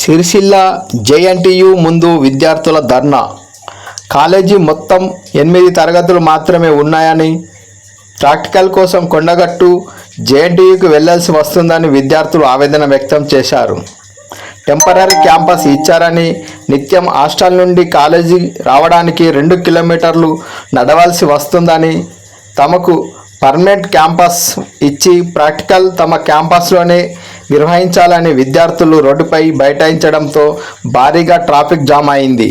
Sircilla JNTU ముందు విద్యార్థుల ధర్నా. College మొత్తం 8 తరగతులు మాత్రమే ఉన్నాయని, ప్రాక్టికల్ కోసం కొండగట్టు జేఎన్టీయుకు వెళ్లాల్సి వస్తుందని విద్యార్థులు ఆవేదన వ్యక్తం చేశారు. టెంపరరీ క్యాంపస్ ఇచ్చారని, నిత్యం హాస్టల్ నుండి కాలేజీ రావడానికి 2 కిలోమీటర్లు నడవాల్సి వస్తుందని, తమకు పర్మనెంట్ క్యాంపస్ ఇచ్చి ప్రాక్టికల్ తమ క్యాంపస్లోనే నిర్వహించాలని విద్యార్థులు రోడ్డుపై బైఠాయించడంతో భారీగా ట్రాఫిక్ జామ్ అయింది.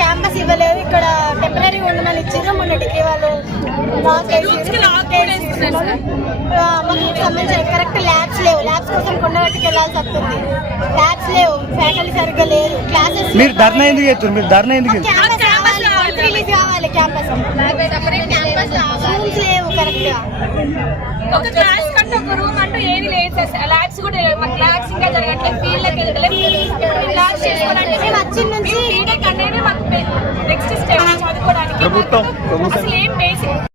క్యాంపస్ ఇవ్వలేదు. ఇక్కడ టెంపరీ ఉండమని ఇచ్చారు. మొన్న డిగ్రీ వాళ్ళు మాకు సంబంధించిన కరెక్ట్ ల్యాబ్స్ లేవు. ల్యాబ్స్ కోసం కొండగట్టుకు వెళ్ళాల్సి వస్తుంది. ల్యాబ్స్ లేవు, ఫ్యాకల్టీ సరిగ్గా లేదు, క్లాసెస్ మీరు ధర్నా ఎందుకు చేస్తారు? మీరు ధర్నా ఎందుకు క్యాంపస్ రావాలి, రిలీజ్ కావాలి. క్యాంపస్ రూమ్స్ లేవు కరెక్ట్ గా. ఒక క్లాస్ కంటే ఒక రూమ్ అంటూ ఏది లేదు సార్. ల్యాబ్స్ కూడా లేదు. మాకు ల్యాబ్స్ ఇంకా జరగట్లేదు. ఫీల్డ్కి వెళ్ళలేదు. ల్యాబ్స్ చేసుకోవడానికి మేము వచ్చిన నుంచి బీటెక్ అనేది మాకు నెక్స్ట్ స్టెప్ చదువుకోవడానికి ఏం బేసిక్